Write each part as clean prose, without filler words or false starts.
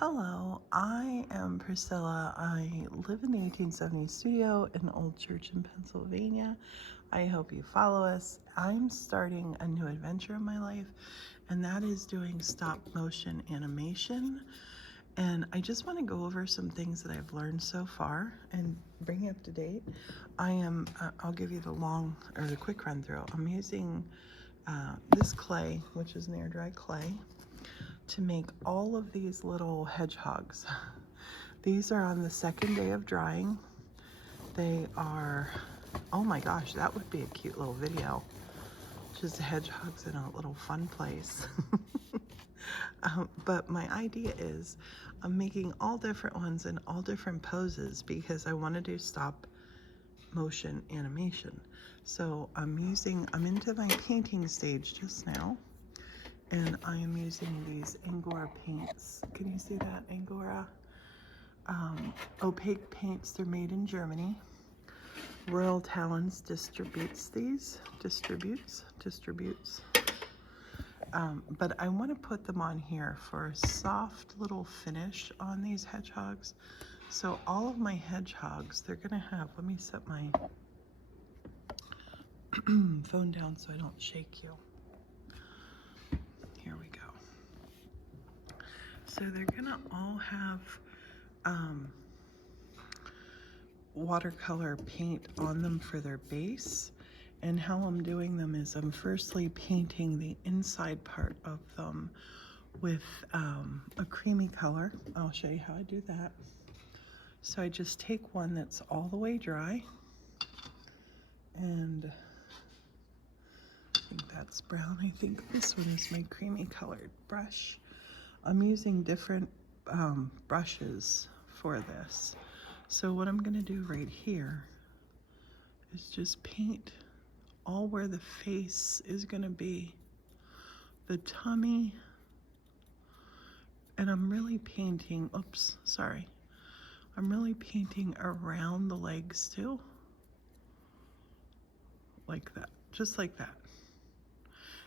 Hello, I am Priscilla. I live in the 1870s studio in Old Church in Pennsylvania. I hope you follow us. I'm starting a new adventure in my life, and that is doing stop motion animation. And I just want to go over some things that I've learned so far and bring you up to date. I'll give you the quick run through. I'm using this clay, which is an air dry clay, to make all of these little hedgehogs. These are on the second day of drying. They are, oh my gosh, that would be a cute little video. Just hedgehogs in a little fun place. But my idea is I'm making all different ones in all different poses because I want to do stop motion animation. So I'm into my painting stage just now. And I am using these Angora paints. Can you see that? Angora opaque paints. They're made in Germany. Royal Talons distributes these. Distributes. But I want to put them on here for a soft little finish on these hedgehogs. So all of my hedgehogs, they're going to have, let me set my phone down so I don't shake you. Here we go. So they're gonna all have watercolor paint on them for their base. And how I'm doing them is I'm firstly painting the inside part of them with a creamy color. I'll show you how I do that. So I just take one that's all the way dry, and I think that's brown. I think this one is my creamy colored brush. I'm using different brushes for this. So what I'm gonna do right here is just paint all where the face is gonna be, the tummy, and I'm really painting, I'm really painting around the legs too, like that, just like that.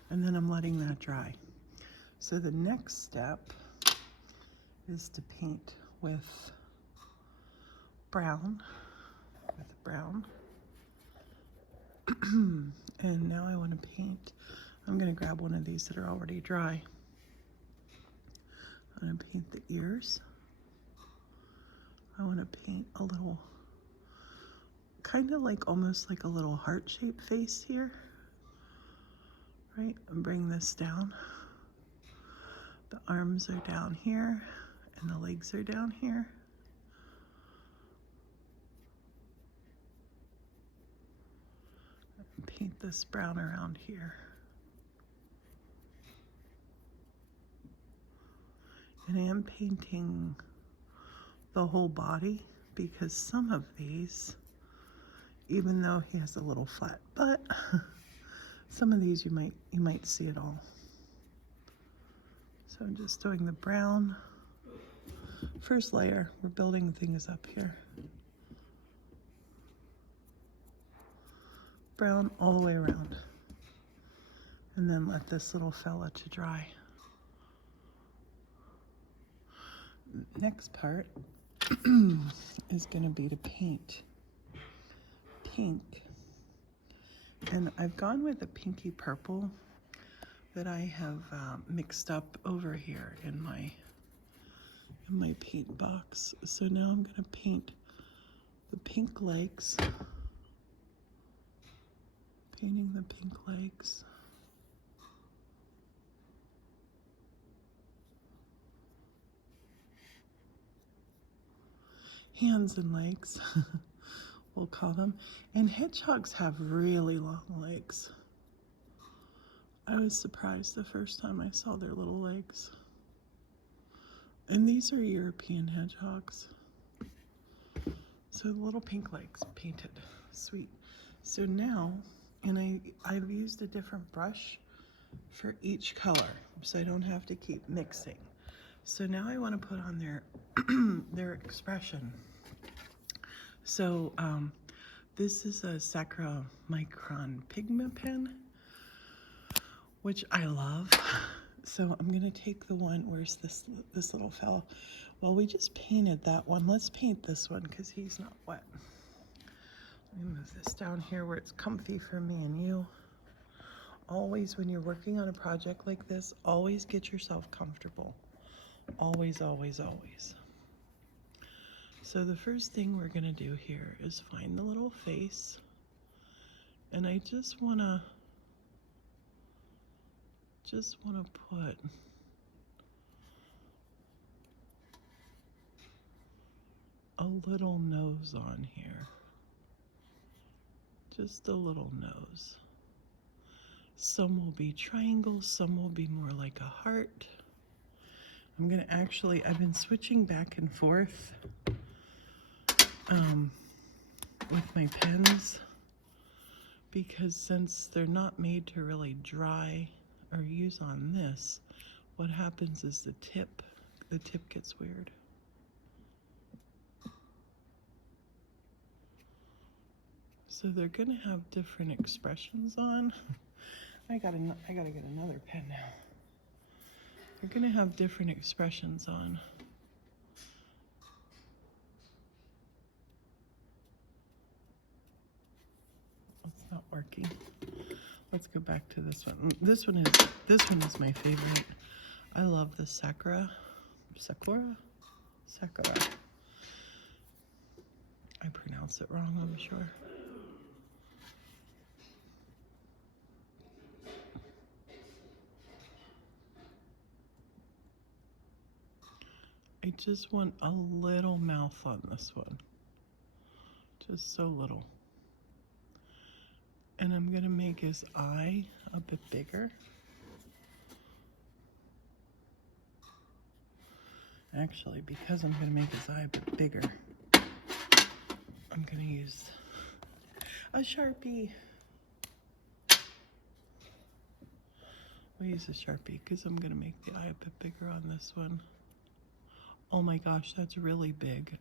And then I'm letting that dry. So the next step is to paint with brown, and now I want to paint. I'm going to grab one of these that are already dry. I'm going to paint the ears. I want to paint a little, kind of like almost like a little heart-shaped face here, right? And bring this down. The arms are down here and the legs are down here. And paint this brown around here. And I am painting the whole body because some of these, even though he has a little flat butt, some of these you might see it all. So I'm just doing the brown. First layer, we're building things up here. Brown all the way around. And then let this little fella to dry. Next part is going to be to paint pink. And I've gone with a pinky purple that I have mixed up over here in my paint box. So now I'm going to paint the pink legs. Painting the pink legs. Hands and legs, we'll call them. And hedgehogs have really long legs. I was surprised the first time I saw their little legs. And these are European hedgehogs. So the little pink legs painted, sweet. So now, and I've used a different brush for each color, so I don't have to keep mixing. So now I want to put on their expression. So this is a Micron pigment pen, which I love. So I'm gonna take the one, where's this little fellow? Well, we just painted that one. Let's paint this one because he's not wet. Let me move this down here where it's comfy for me and you. Always, when you're working on a project like this, always get yourself comfortable. Always, always, always. So the first thing we're gonna do here is find the little face. And I just wanna put a little nose on here. Just a little nose. Some will be triangles, some will be more like a heart. I'm gonna actually, I've been switching back and forth with my pens because since they're not made to really dry or use on this, what happens is the tip gets weird. So they're gonna have different expressions on. I gotta get another pen now. They're gonna have different expressions on. It's not working. Let's go back to this one. This one is my favorite. I love the Sakura. I pronounce it wrong, I'm sure. I just want a little mouth on this one. Just so little. And I'm gonna make his eye a bit bigger. Actually, because I'm gonna make his eye a bit bigger, I'm gonna use a Sharpie. I'll use a Sharpie because I'm gonna make the eye a bit bigger on this one. Oh my gosh, that's really big.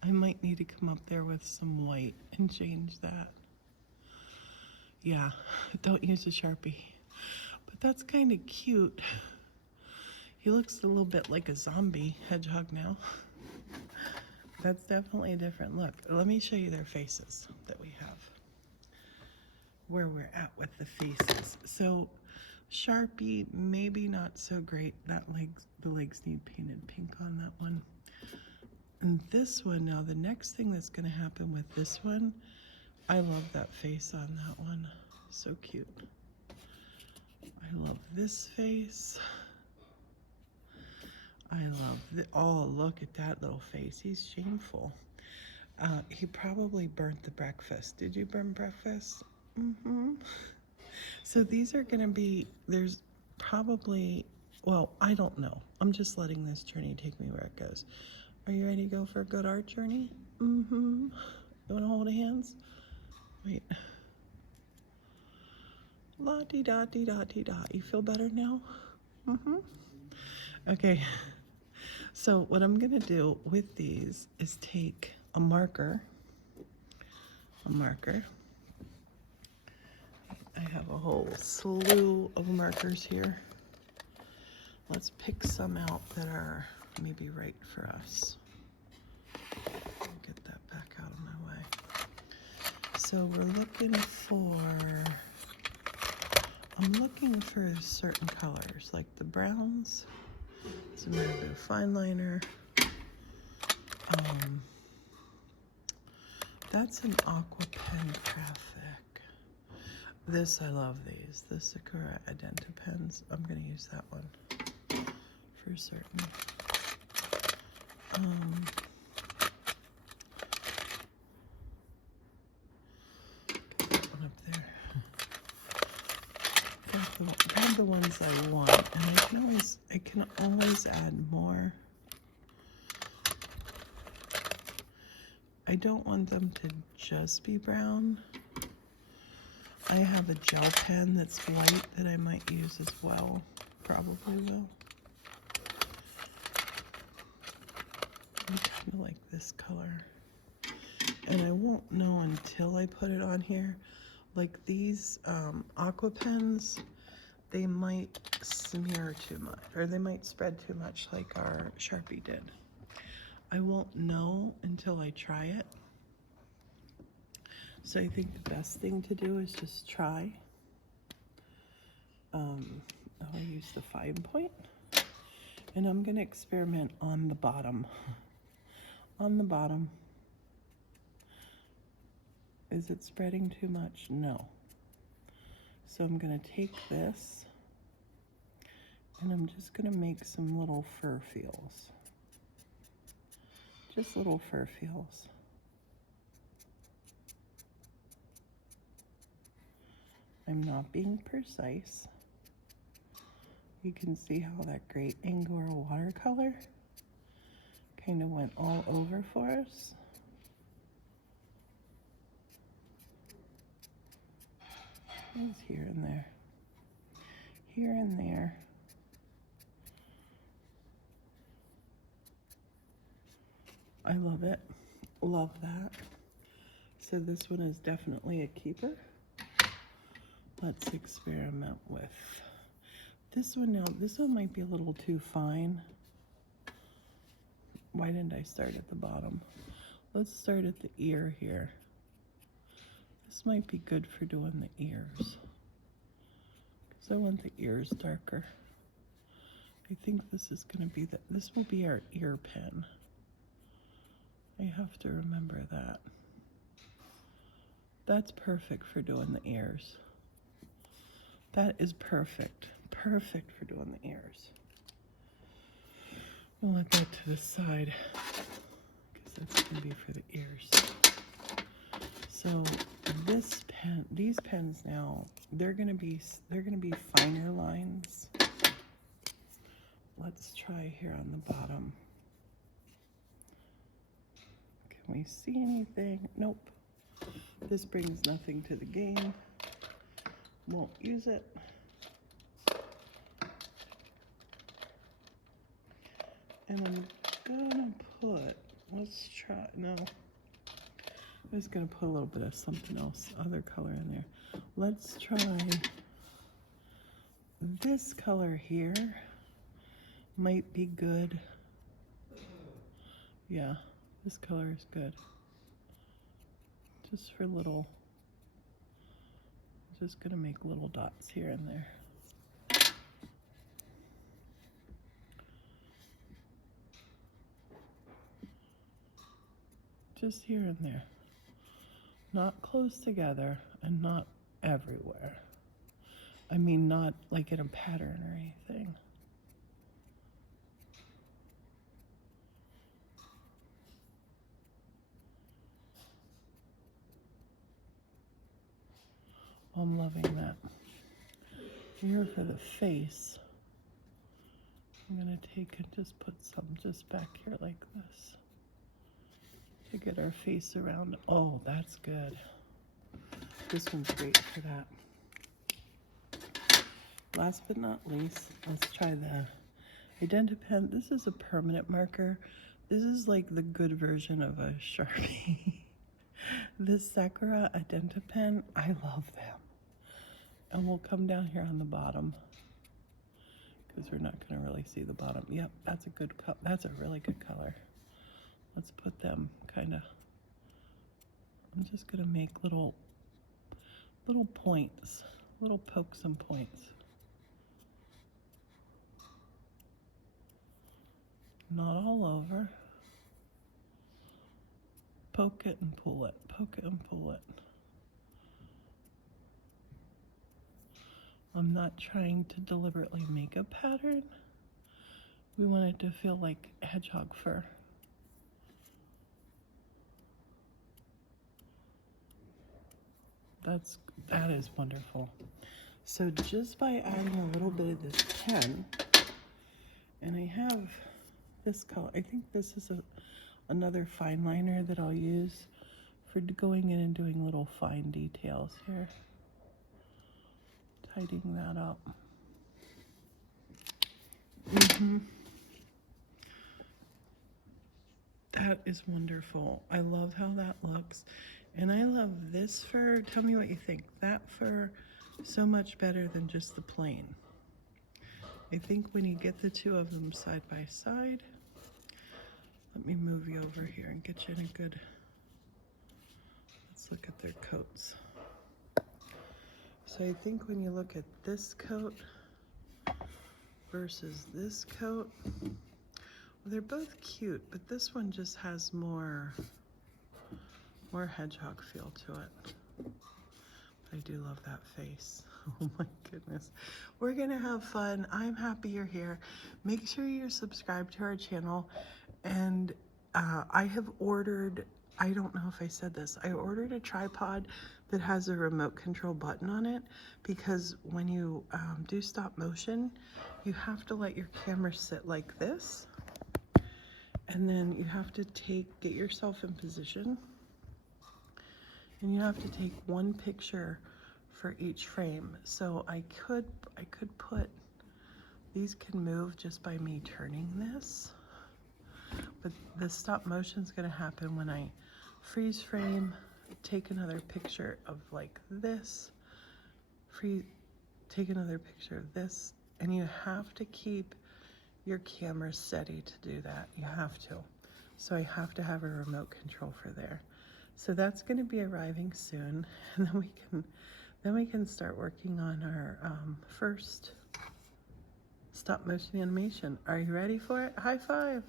I might need to come up there with some white and change that. Yeah, don't use a Sharpie. But that's kind of cute. He looks a little bit like a zombie hedgehog now. That's definitely a different look. Let me show you their faces that we have. Where we're at with the faces. So Sharpie, maybe not so great. The legs need painted pink on that one. And this one, now the next thing that's gonna happen with this one, I love that face on that one. So cute. I love this face. I love oh, look at that little face. He's shameful. He probably burnt the breakfast. Did you burn breakfast? Mm-hmm. So these are gonna be, there's probably, well, I don't know. I'm just letting this journey take me where it goes. Are you ready to go for a good art journey? Mm-hmm. You wanna hold hands? Wait. La-dee-da-dee-da-dee-da. You feel better now? Mm-hmm. Okay. So what I'm gonna do with these is take a marker. I have a whole slew of markers here. Let's pick some out that are maybe right for us. Get that back out of my way. So I'm looking for certain colors, like the browns. So I'm gonna do a fine liner. That's an aqua pen graphic. This, I love these. The Sakura Identa pens. I'm gonna use that one for certain. Get that one up there. Grab the ones I want, and I can always add more. I don't want them to just be brown. I have a gel pen that's white that I might use as well. Probably will. I kind of like this color. And I won't know until I put it on here. Like these aqua pens, they might smear too much, or they might spread too much like our Sharpie did. I won't know until I try it. So I think the best thing to do is just try. I'll use the fine point, and I'm gonna experiment on the bottom. On the bottom. Is it spreading too much? No. So I'm gonna take this, and I'm just gonna make some little fur feels. Just little fur feels. I'm not being precise. You can see how that great Angora watercolor kind of went all over for us. It's here and there. Here and there. I love it. Love that. So this one is definitely a keeper. Let's experiment with this one now. This one might be a little too fine. Why didn't I start at the bottom? Let's start at the ear here. This might be good for doing the ears, because I want the ears darker. I think this is going to be this will be our ear pen. I have to remember that. That's perfect for doing the ears. That is perfect. Perfect for doing the ears. I'll let that to the side, because that's going to be for the ears. So this pen, these pens now, they're going to be finer lines. Let's try here on the bottom. Can we see anything? Nope. This brings nothing to the game. Won't use it. And I'm gonna put, let's try, no. I'm just gonna put a little bit of something else, other color in there. Let's try this color here. Might be good. Yeah, this color is good. Just for little, I'm just gonna make little dots here and there. Just here and there. Not close together and not everywhere. I mean, not like in a pattern or anything. I'm loving that. Here for the face, I'm gonna take and just put some just back here like this to get our face around. Oh, that's good. This one's great for that. Last but not least, let's try the Identi-Pen. This is a permanent marker. This is like the good version of a Sharpie. This Sakura Identi-Pen, I love them. And we'll come down here on the bottom, because we're not going to really see the bottom. Yep, that's a good color. That's a really good color. Let's put them kind of, I'm just going to make little points, little pokes and points. Not all over. Poke it and pull it, poke it and pull it. I'm not trying to deliberately make a pattern. We want it to feel like hedgehog fur. That is wonderful. So just by adding a little bit of this pen, and I have this color, I think this is another fine liner that I'll use for going in and doing little fine details here. Tidying that up. That is wonderful. I love how that looks. And I love this fur. Tell me what you think. That fur So much better than just the plain. I think when you get the two of them side by side, let me move you over here and get you in a good, let's look at their coats. So I think when you look at this coat versus this coat, well, they're both cute, but this one just has more hedgehog feel to it. I do love that face. Oh my goodness. We're gonna have fun. I'm happy you're here. Make sure you're subscribed to our channel. And I have ordered, I don't know if I said this, I ordered a tripod that has a remote control button on it, because when you do stop motion, you have to let your camera sit like this. And then you have to get yourself in position. And you have to take one picture for each frame. So I could put, these can move just by me turning this, but the stop motion is gonna happen when I freeze frame, take another picture of like this, take another picture of this, and you have to keep your camera steady to do that. You have to. So I have to have a remote control for there. So that's going to be arriving soon, and then we can start working on our first stop motion animation. Are you ready for it? High five.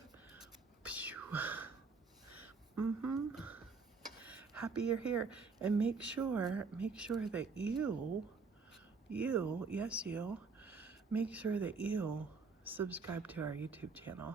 Happy you're here, and make sure that you, yes you, make sure that you subscribe to our YouTube channel.